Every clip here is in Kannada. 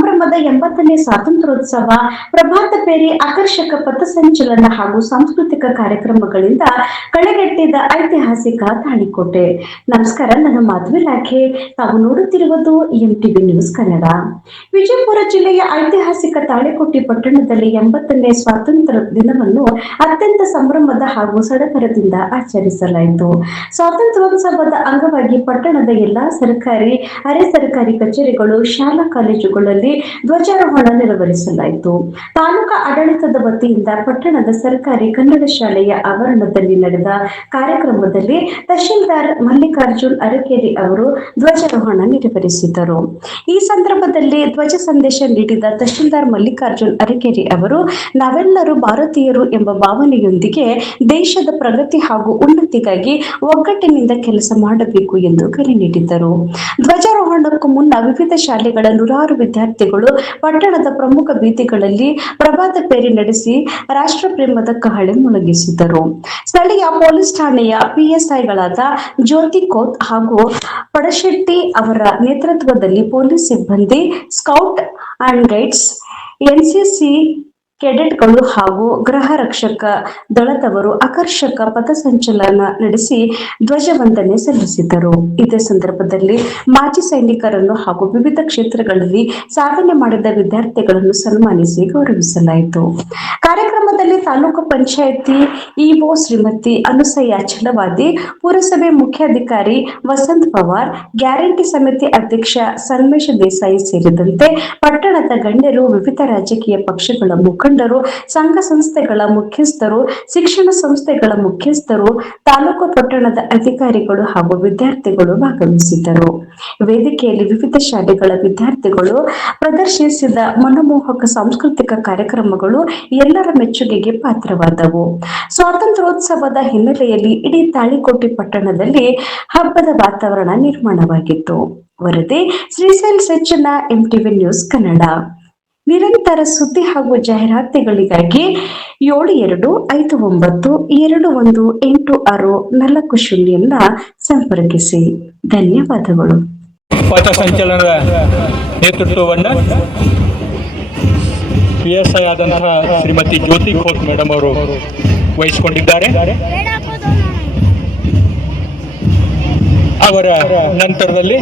ಸಂಭ್ರಮದ 80ನೇ ಸ್ವಾತಂತ್ರ್ಯೋತ್ಸವ, ಪ್ರಭಾತ ಪೇರಿ, ಆಕರ್ಷಕ ಪಥಸಂಚಲನ ಹಾಗೂ ಸಾಂಸ್ಕೃತಿಕ ಕಾರ್ಯಕ್ರಮಗಳಿಂದ ಕಳೆಗಟ್ಟಿದ ಐತಿಹಾಸಿಕ ತಾಳಿಕೋಟೆ. ನಮಸ್ಕಾರ, ನನ್ನ ಮಾಧವಿ ಲಾಖೆ. ತಾವು ನೋಡುತ್ತಿರುವುದು ಎಂಟಿವಿ ನ್ಯೂಸ್ ಕನ್ನಡ. ವಿಜಯಪುರ ಜಿಲ್ಲೆಯ ಐತಿಹಾಸಿಕ ತಾಳಿಕೋಟೆ ಪಟ್ಟಣದಲ್ಲಿ 80ನೇ ಸ್ವಾತಂತ್ರ್ಯ ದಿನವನ್ನು ಅತ್ಯಂತ ಸಂಭ್ರಮದ ಹಾಗೂ ಸಡಗರದಿಂದ ಆಚರಿಸಲಾಯಿತು. ಸ್ವಾತಂತ್ರ್ಯೋತ್ಸವದ ಅಂಗವಾಗಿ ಪಟ್ಟಣದ ಎಲ್ಲಾ ಸರ್ಕಾರಿ, ಅರೆ ಸರ್ಕಾರಿ ಕಚೇರಿಗಳು, ಶಾಲಾ ಕಾಲೇಜುಗಳಲ್ಲಿ ಧ್ವಜಾರೋಹಣ ನೆರವೇರಿಸಲಾಯಿತು. ತಾಲೂಕಾ ಆಡಳಿತದ ವತಿಯಿಂದ ಪಟ್ಟಣದ ಸರ್ಕಾರಿ ಕನ್ನಡ ಶಾಲೆಯ ಆವರಣದಲ್ಲಿ ನಡೆದ ಕಾರ್ಯಕ್ರಮದಲ್ಲಿ ತಹಶೀಲ್ದಾರ್ ಮಲ್ಲಿಕಾರ್ಜುನ್ ಅರಕೇರಿ ಅವರು ಧ್ವಜಾರೋಹಣ ನೆರವೇರಿಸಿದರು. ಈ ಸಂದರ್ಭದಲ್ಲಿ ಧ್ವಜ ಸಂದೇಶ ನೀಡಿದ ತಹಶೀಲ್ದಾರ್ ಮಲ್ಲಿಕಾರ್ಜುನ್ ಅರಕೇರಿ ಅವರು, ನಾವೆಲ್ಲರೂ ಭಾರತೀಯರು ಎಂಬ ಭಾವನೆಯೊಂದಿಗೆ ದೇಶದ ಪ್ರಗತಿ ಹಾಗೂ ಉನ್ನತಿಗಾಗಿ ಒಗ್ಗಟ್ಟಿನಿಂದ ಕೆಲಸ ಮಾಡಬೇಕು ಎಂದು ಕರೆ ನೀಡಿದರು. ಧ್ವಜಾರೋಹಣಕ್ಕೂ ಮುನ್ನ ವಿವಿಧ ಶಾಲೆಗಳ ನೂರಾರು ವಿದ್ಯಾರ್ಥಿಗಳು ಪಟ್ಟಣದ ಪ್ರಮುಖ ಬೀದಿಗಳಲ್ಲಿ ಪ್ರಭಾತ ಪೇರಿ ನಡೆಸಿ ರಾಷ್ಟ್ರಪ್ರೇಮದ ಕಹಳೆ ಮೊಳಗಿಸಿದರು. ಸ್ಥಳೀಯ ಪೊಲೀಸ್ ಠಾಣೆಯ ಪಿಎಸ್ಐಗಳಾದ ಜ್ಯೋತಿ ಕೋತ್ ಹಾಗೂ ಪಡಶೆಟ್ಟಿ ಅವರ ನೇತೃತ್ವದಲ್ಲಿ ಪೊಲೀಸ್ ಸಿಬ್ಬಂದಿ, ಸ್ಕೌಟ್ ಅಂಡ್ ಗೈಡ್ಸ್, ಎನ್ಸಿಸಿ ಕೆಡೆಟ್ಗಳು ಹಾಗೂ ಗೃಹ ರಕ್ಷಕ ದಳದವರು ಆಕರ್ಷಕ ಪಥಸಂಚಲನ ನಡೆಸಿ ಧ್ವಜವಂದನೆ ಸಲ್ಲಿಸಿದರು. ಇದೇ ಸಂದರ್ಭದಲ್ಲಿ ಮಾಜಿ ಸೈನಿಕರನ್ನು ಹಾಗೂ ವಿವಿಧ ಕ್ಷೇತ್ರಗಳಲ್ಲಿ ಸಾಧನೆ ಮಾಡಿದ ವಿದ್ಯಾರ್ಥಿಗಳನ್ನು ಸನ್ಮಾನಿಸಿ ಗೌರವಿಸಲಾಯಿತು. ಕಾರ್ಯಕ್ರಮದಲ್ಲಿ ತಾಲೂಕು ಪಂಚಾಯಿತಿ ಇಒ ಶ್ರೀಮತಿ ಅನುಸಯ್ಯ ಛಲವಾದಿ, ಪುರಸಭೆ ಮುಖ್ಯಾಧಿಕಾರಿ ವಸಂತ್ ಪವಾರ್, ಗ್ಯಾರಂಟಿ ಸಮಿತಿ ಅಧ್ಯಕ್ಷ ಸನ್ಮೇಶ್ ದೇಸಾಯಿ ಸೇರಿದಂತೆ ಪಟ್ಟಣದ ಗಣ್ಯರು, ವಿವಿಧ ರಾಜಕೀಯ ಪಕ್ಷಗಳ ಮುಖಂಡರು, ಸಂಘ ಸಂಸ್ಥೆಗಳ ಮುಖ್ಯಸ್ಥರು, ಶಿಕ್ಷಣ ಸಂಸ್ಥೆಗಳ ಮುಖ್ಯಸ್ಥರು, ತಾಲೂಕು ಪಟ್ಟಣದ ಅಧಿಕಾರಿಗಳು ಹಾಗೂ ವಿದ್ಯಾರ್ಥಿಗಳು ಭಾಗವಹಿಸಿದ್ದರು. ವೇದಿಕೆಯಲ್ಲಿ ವಿವಿಧ ಶಾಲೆಗಳ ವಿದ್ಯಾರ್ಥಿಗಳು ಪ್ರದರ್ಶಿಸಿದ ಮನಮೋಹಕ ಸಾಂಸ್ಕೃತಿಕ ಕಾರ್ಯಕ್ರಮಗಳು ಎಲ್ಲರ ಮೆಚ್ಚುಗೆಗೆ ಪಾತ್ರವಾದವು. ಸ್ವಾತಂತ್ರ್ಯೋತ್ಸವದ ಹಿನ್ನೆಲೆಯಲ್ಲಿ ಇಡೀ ತಾಳಿಕೋಟೆ ಪಟ್ಟಣದಲ್ಲಿ ಹಬ್ಬದ ವಾತಾವರಣ ನಿರ್ಮಾಣವಾಗಿತ್ತು. ವರದಿ ಶ್ರೀಶೈಲ್ ಸಜ್ಜನ, ಎಂಟಿವಿ ನ್ಯೂಸ್ ಕನ್ನಡ. ನಿರಂತರ ಸುದ್ದಿ ಹಾಗೂ ಜಾಹೀರಾತುಗಳಿಗಾಗಿ 7259218640 ಸಂಪರ್ಕಿಸಿ. ಧನ್ಯವಾದಗಳು. ಪಥಸಂಚಲನದ ನೇತೃತ್ವವನ್ನು PSI ಆದಂತಹ ಶ್ರೀಮತಿ ಜ್ಯೋತಿ ಖೋತ್ ಮೇಡಮ್ ಅವರು ವಹಿಸಿಕೊಂಡಿದ್ದಾರೆ. ಅವರ ನಂತರದಲ್ಲಿ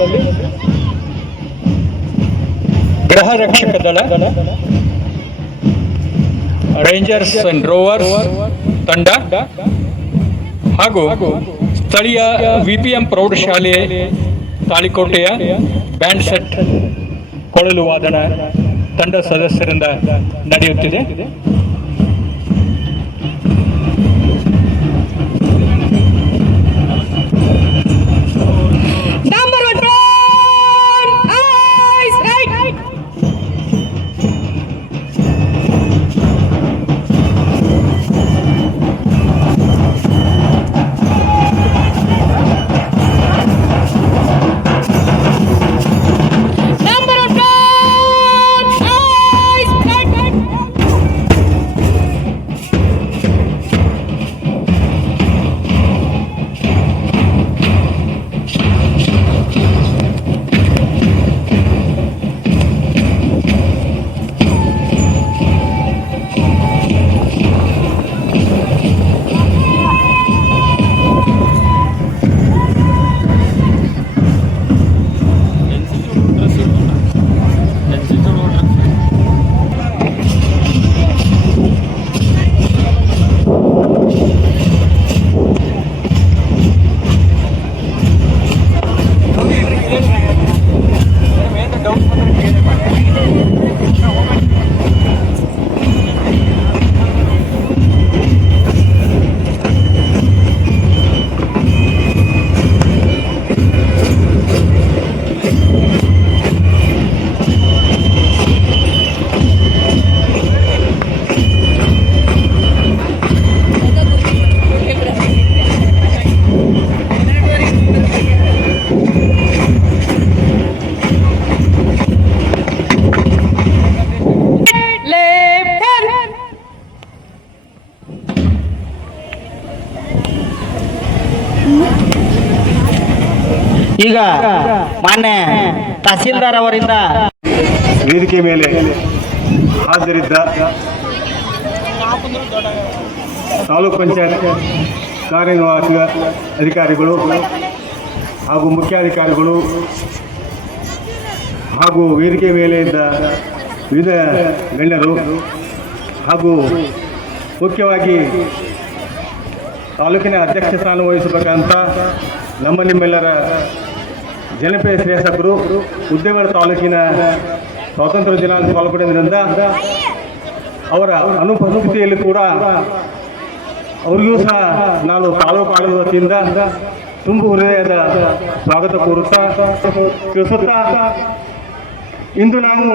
ಗೃಹ ರಕ್ಷಕ ದಳ, ರೇಂಜರ್ಸ್ ಅಂಡ್ ರೋವರ್ಸ್ ತಂಡ ಹಾಗೂ ಸ್ಥಳೀಯ ವಿಪಿಎಂ ಪ್ರೌಢಶಾಲೆ ತಾಳಿಕೋಟೆಯ ಬ್ಯಾಂಡ್ ಸೆಟ್ ಕೊಳಲು ವಾದನ ತಂಡ ಸದಸ್ಯರಿಂದ ನಡೆಯುತ್ತಿದೆ. ಈಗ ಮಾನ್ಯ ತಹಸೀಲ್ದಾರ್ ಅವರಿಂದ ವೇದಿಕೆ ಮೇಲೆ ಹಾಜರಿದ್ದ ತಾಲೂಕು ಪಂಚಾಯತ್ ಕಾರ್ಯನಿರ್ವಾಹಕ ಅಧಿಕಾರಿಗಳು ಹಾಗೂ ಮುಖ್ಯಾಧಿಕಾರಿಗಳು ಹಾಗೂ ವೇದಿಕೆ ಮೇಲೆ ಇದ್ದ ವಿವಿಧ ಗಣ್ಯರು ಹಾಗೂ ಮುಖ್ಯವಾಗಿ ತಾಲೂಕಿನ ಅಧ್ಯಕ್ಷ ಸ್ಥಾನ ವಹಿಸಬೇಕಂತ ನಿಮ್ಮೆಲ್ಲರ ಜನಪ್ರಿಯ ಶಾಸಕರು ಉದ್ಯಮಗಳ ತಾಲೂಕಿನ ಸ್ವಾತಂತ್ರ್ಯ ದಿನಾಚರಣೆ ಪಾಲ್ಗೊಂಡಿದ್ದರಿಂದ ಅವರ ಅನುಪಸ್ಥಿತಿಯಲ್ಲಿ ಕೂಡ ಅವರಿಗೂ ಸಹ ನಾನು ತಾಲೂಕು ಆಡಳಿತ ವತಿಯಿಂದ ತುಂಬು ಹೃದಯದ ಸ್ವಾಗತ ಕೋರುತ್ತಾ ತಿಳಿಸುತ್ತಾ ಇಂದು ನಾವು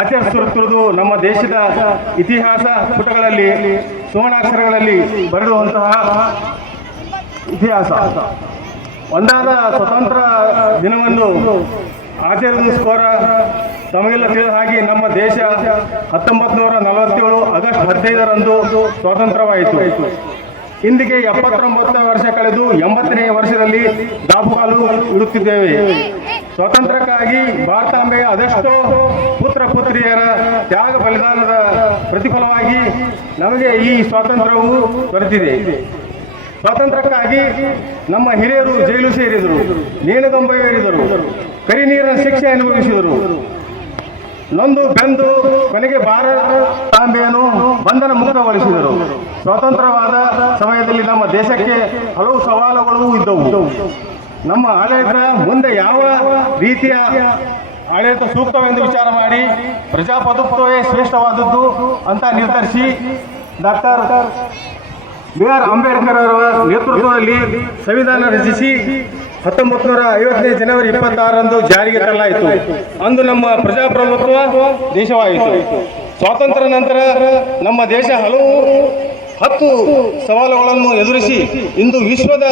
ಆಚರಿಸುತ್ತಿರುವುದು ನಮ್ಮ ದೇಶದ ಇತಿಹಾಸ ಪುಟಗಳಲ್ಲಿ ಸುವರ್ಣಾಕ್ಷರಗಳಲ್ಲಿ ಬರೆಯುವಂತಹ ಇತಿಹಾಸ. ಒಂದಾದ ಸ್ವತಂತ್ರ ದಿನವನ್ನು ಆಚರಿಸುವ ತಮಗೆಲ್ಲ ತಿಳಿದ ಹಾಗೆ ನಮ್ಮ ದೇಶ 1947 ಆಗಸ್ಟ್ 15ರಂದು ಸ್ವಾತಂತ್ರ್ಯವಾಯಿತು. ಇಂದಿಗೆ 79 ವರ್ಷ ಕಳೆದು 80ನೇ ವರ್ಷದಲ್ಲಿ ದಾಪುಗಾಲು ಇಡುತ್ತಿದ್ದೇವೆ. ಸ್ವಾತಂತ್ರ್ಯಕ್ಕಾಗಿ ಭಾರತಾಂಬೆಯ ಅದೆಷ್ಟೋ ಪುತ್ರ ಪುತ್ರಿಯರ ತ್ಯಾಗ ಬಲಿದಾನದ ಪ್ರತಿಫಲವಾಗಿ ನಮಗೆ ಈ ಸ್ವಾತಂತ್ರ್ಯವು ದೊರೆತಿದೆ. ಸ್ವಾತಂತ್ರ್ಯಕ್ಕಾಗಿ ನಮ್ಮ ಹಿರಿಯರು ಜೈಲು ಸೇರಿದರು, ನೇಣುಗಂಬ ಏರಿದರು, ಕರಿನೀರಿನ ಶಿಕ್ಷೆ ಅನುಭವಿಸಿದರು. ನೊಂದು ಬೆಂದು ಕೊನೆಗೆ ಭಾರತಾಂಬೆಯನ್ನು ಬಂಧನ ಮುಕ್ತಗೊಳಿಸಿದರು. ಸ್ವತಂತ್ರವಾದ ಸಮಯದಲ್ಲಿ ನಮ್ಮ ದೇಶಕ್ಕೆ ಹಲವು ಸವಾಲುಗಳು ಇದ್ದವು. ನಮ್ಮ ಆಡಳಿತ ಮುಂದೆ ಯಾವ ರೀತಿಯ ಆಡಳಿತ ಸೂಕ್ತವೆಂದು ವಿಚಾರ ಮಾಡಿ ಪ್ರಜಾಪ್ರಭುತ್ವವೇ ಶ್ರೇಷ್ಠವಾದದ್ದು ಅಂತ ನಿರ್ಧರಿಸಿ ಡಾಕ್ಟರ್ ಬಿ.ಆರ್. ಅಂಬೇಡ್ಕರ್ ಅವರ ನೇತೃತ್ವದಲ್ಲಿ ಸಂವಿಧಾನ ರಚಿಸಿ 1950 ಜನವರಿ 26ರಂದು ಜಾರಿಗೆ ತರಲಾಯಿತು. ಅಂದು ನಮ್ಮ ಪ್ರಜಾಪ್ರಭುತ್ವ ದೇಶವಾಯಿತು. ಸ್ವಾತಂತ್ರ್ಯ ನಂತರ ನಮ್ಮ ದೇಶ ಹಲವು 10 ಸವಾಲುಗಳನ್ನು ಎದುರಿಸಿ ಇಂದು ವಿಶ್ವದ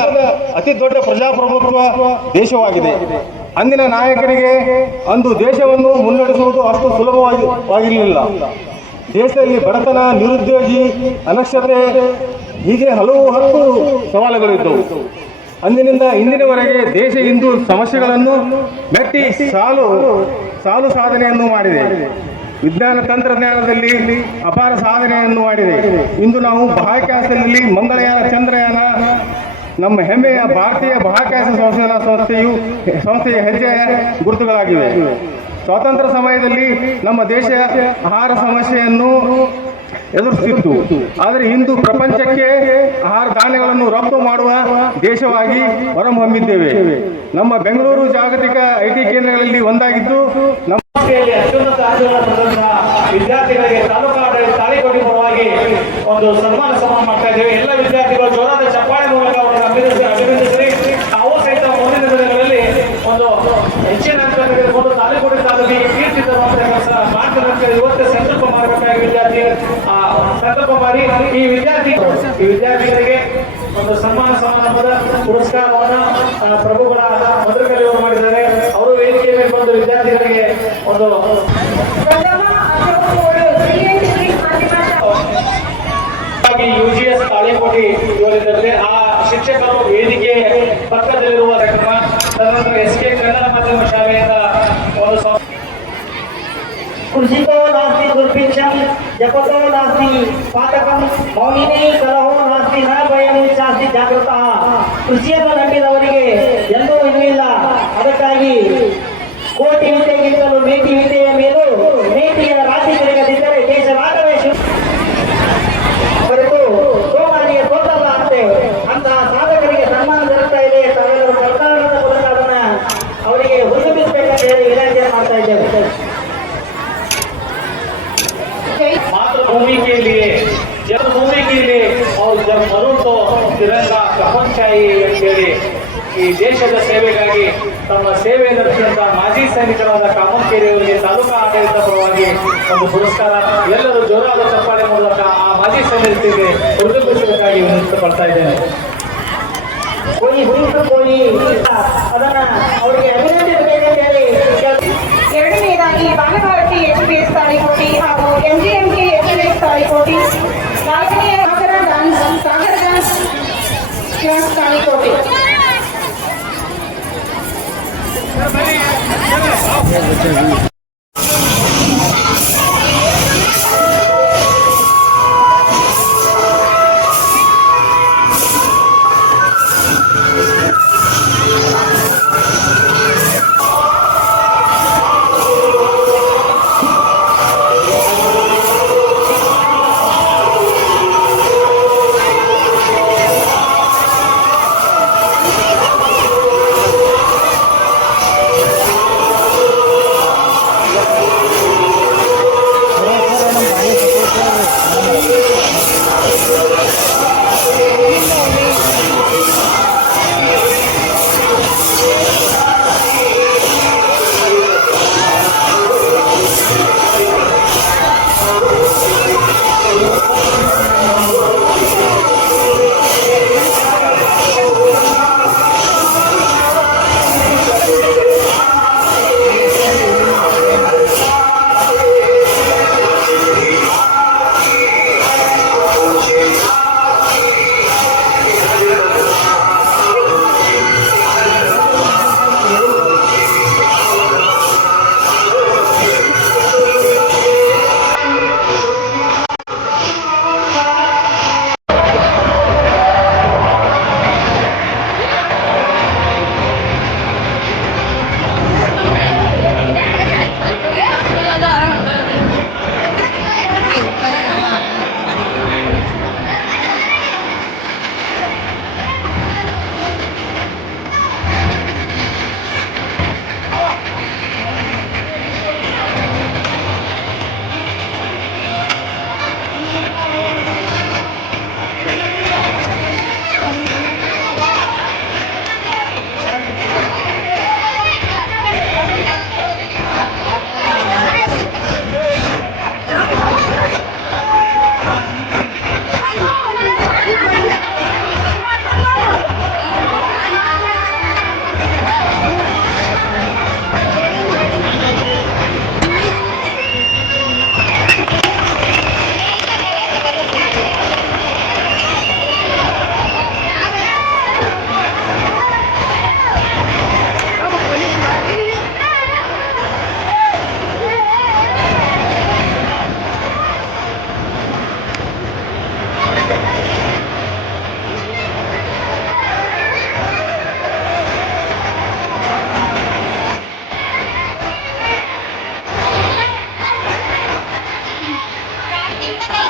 ಅತಿ ದೊಡ್ಡ ಪ್ರಜಾಪ್ರಭುತ್ವ ದೇಶವಾಗಿದೆ. ಅಂದಿನ ನಾಯಕರಿಗೆ ಅಂದು ದೇಶವನ್ನು ಮುನ್ನಡೆಸುವುದು ಅಷ್ಟು ಸುಲಭವಾಗಿರಲಿಲ್ಲ. ದೇಶದಲ್ಲಿ ಬಡತನ, ನಿರುದ್ಯೋಗಿ, ಅನಕ್ಷತೆ ಹೀಗೆ ಹಲವು 10 ಸವಾಲುಗಳಿದ್ದವು. ಅಂದಿನಿಂದ ಇಂದಿನವರೆಗೆ ದೇಶ ಇಂದು ಸಮಸ್ಯೆಗಳನ್ನು ಮೆಟ್ಟಿ ಸಾಲು ಸಾಧನೆಯನ್ನು ಮಾಡಿದೆ. ವಿಜ್ಞಾನ ತಂತ್ರಜ್ಞಾನದಲ್ಲಿ ಅಪಾರ ಸಾಧನೆಯನ್ನು ಮಾಡಿದೆ. ಇಂದು ನಾವು ಬಾಹ್ಯಾಕಾಶದಲ್ಲಿ ಮಂಗಳಯಾನ, ಚಂದ್ರಯಾನ, ನಮ್ಮ ಹೆಮ್ಮೆಯ ಭಾರತೀಯ ಬಾಹ್ಯಾಕಾಶ ಸಂಶೋಧನಾ ಸಂಸ್ಥೆಯ ಹೆಜ್ಜೆಯ ಗುರುತುಗಳಾಗಿವೆ. ಸ್ವಾತಂತ್ರ್ಯ ಸಮಯದಲ್ಲಿ ನಮ್ಮ ದೇಶ ಆಹಾರ ಸಮಸ್ಯೆಯನ್ನು ಎದುರಿಸುತ್ತಿತ್ತು. ಆದರೆ ಇಂದು ಪ್ರಪಂಚಕ್ಕೆ ಆಹಾರ ಧಾನ್ಯಗಳನ್ನು ರಫ್ತು ಮಾಡುವ ದೇಶವಾಗಿ ಹೊರಹೊಮ್ಮಿದ್ದೇವೆ. ನಮ್ಮ ಬೆಂಗಳೂರು ಜಾಗತಿಕ ಐಟಿ ಕೇಂದ್ರಗಳಲ್ಲಿ ಒಂದಾಗಿದ್ದು ನಮ್ಮ ಅತ್ಯುನ್ನತ ವಿದ್ಯಾರ್ಥಿಗಳಿಗೆ ತಾಲೂಕು ಆಡಳಿತ ತಾಳಿಕೋಟಿ ಪರವಾಗಿ ಒಂದು ಸನ್ಮಾನ ಸಮಾರಂಭ ಮಾಡ್ತಾ ಇದ್ದೇವೆ. ಎಲ್ಲ ವಿದ್ಯಾರ್ಥಿಗಳು ಜೋರಾದ ಚಪ್ಪಾಳೆ ಮೂಲಕ ಅವರನ್ನು ಅಭಿನಂದಿಸಿ ನಾವು ಸಹಿತ ಮುಂದಿನ ದಿನಗಳಲ್ಲಿ ಒಂದು ಹೆಚ್ಚಿನ ಅಂಕ ತೆಗೆದುಕೊಂಡು ತಾಳಿಕೋಟಿ ತಾಲೂಕಿಗೆ ಕೀರ್ತಿ ತರುವಂತ ಕೆಲಸ ಮಾಡ್ತಿರೋದಕ್ಕೆ ಇವತ್ತೇ ಸಂಕಲ್ಪ ಮಾಡಬೇಕಾಗಿ ವಿದ್ಯಾರ್ಥಿ ಸಂಕಲ್ಪ ಮಾಡಿ ಈ ವಿದ್ಯಾರ್ಥಿಗಳಿಗೆ ಒಂದು ಸನ್ಮಾನ ಸಮಾರಂಭದ ಪುರಸ್ಕಾರವನ್ನು ಪ್ರಭುಗಳ ಮಧುರಕಲಿ ಅವರು ಮಾಡಿದ್ದಾರೆ. ಅವರು ವೇದಿಕೆ ಮೇಲೆ ಬಂದು ವಿದ್ಯಾರ್ಥಿಗಳಿಗೆ ಒಂದು UGS ತಾಳಿಕೋಟಿ ಇವರಿದ್ದರೆ ಆ ಶಿಕ್ಷಕರು ವೇದಿಕೆ ಪಕ್ಕದಲ್ಲಿರುವ ಕಾರ್ಯಕ್ರಮ, ತದನಂತರ SK ಕನ್ನಡ ಮಾಧ್ಯಮ ಶಾಲೆಯಿಂದ ಒಂದು ಕುರ್ಜಿತೋ ನಾಸ್ತಿ ದುರ್ಭಿಕ್ಷಂ ಜಪತೋ ನಾಸ್ತಿ ಪಾತಕಂ ಮೌನಿನೇ ಕಲಹೋ ನಾಸ್ತಿ ನ ಭಯಂ ಚಾಸ್ತಿ ಜಾಗೃತ. ಕೃಷಿಯನ್ನು ನಂಬಿದವರಿಗೆ ಎಂದೂ ಇಲ್ಲ. ಅದಕ್ಕಾಗಿ ಕೋಟಿ ವಿದ್ಯೆಗಿಂತಲೂ ನೀತಿ ವಿದ್ಯೆಯ ಮೇಲೂ ನೀತಿಯ ರಾಶಿ ತಿರುಗದಿದ್ದರೆ ದೇಶವಾಗವೇ ಹೊರತು ಸೋಮಾನಿಯ ತೋಟಲ್ಲ ಅಂತೇವೆ. ಅಂತಹ ಸಾಧಕರಿಗೆ ಸನ್ಮಾನ ದೊರಕ್ತಾ ಇದೆ. ತಾವೆಲ್ಲರೂ ಸರ್ಕಾರದ ಮೂಲಕ ಅದನ್ನ ಅವರಿಗೆ ಹುರಿದುಂಬಿಸಬೇಕಂತ ಹೇಳಿ ವಿನಂತಿ ಮಾಡ್ತಾ ಇದ್ದೇವೆ. मातृभूमि के लिए जन्मभूमि के लिए और जब मरू तो तिरंगा कफन चाहिए ಅಂತೇಳಿ ಈ ದೇಶದ ಸೇವೆಗಾಗಿ ತಮ್ಮ ಸೇವೆ ನಡೆಸಿದಂತ ಮಾಜಿ ಸೈನಿಕರಾದ ಕಾಮಂಕೇರಿ ಅವರಿಗೆ ತಾಲೂಕಾ ಆಡಳಿತ ಪರವಾಗಿ ಒಂದು ಪುರಸ್ಕಾರ. ಎಲ್ಲರೂ ಜೋರಾದ ಚಪ್ಪಾಳೆ ಮೂಲಕ ಆ ಮಾಜಿ ಸೈನಿಕರಿಗೆ ಹುರಿದುಂಬಿಸಬೇಕಾಗಿ ವಿನಂತಿಸಿಕೊಳ್ತಾ ಇದ್ದೇನೆ. ಅದನ್ನ ಅವರಿಗೆ ಅಭಿನಂದಿಸಬೇಕಂತ ಹೇಳಿ. ಎರಡನೇದಾಗಿ ಬಾಲಭಾರತಿ HPS ತಾಳಿಕೋಟಿ ಹಾಗೂ MGMK HPS ತಾಳಿಕೋಟಿ. ನಾಲ್ಕನೇ ಸಾಗರ ಡ್ಯಾನ್ಸ್ ತಾಳಿಕೋಟಿ. ಿ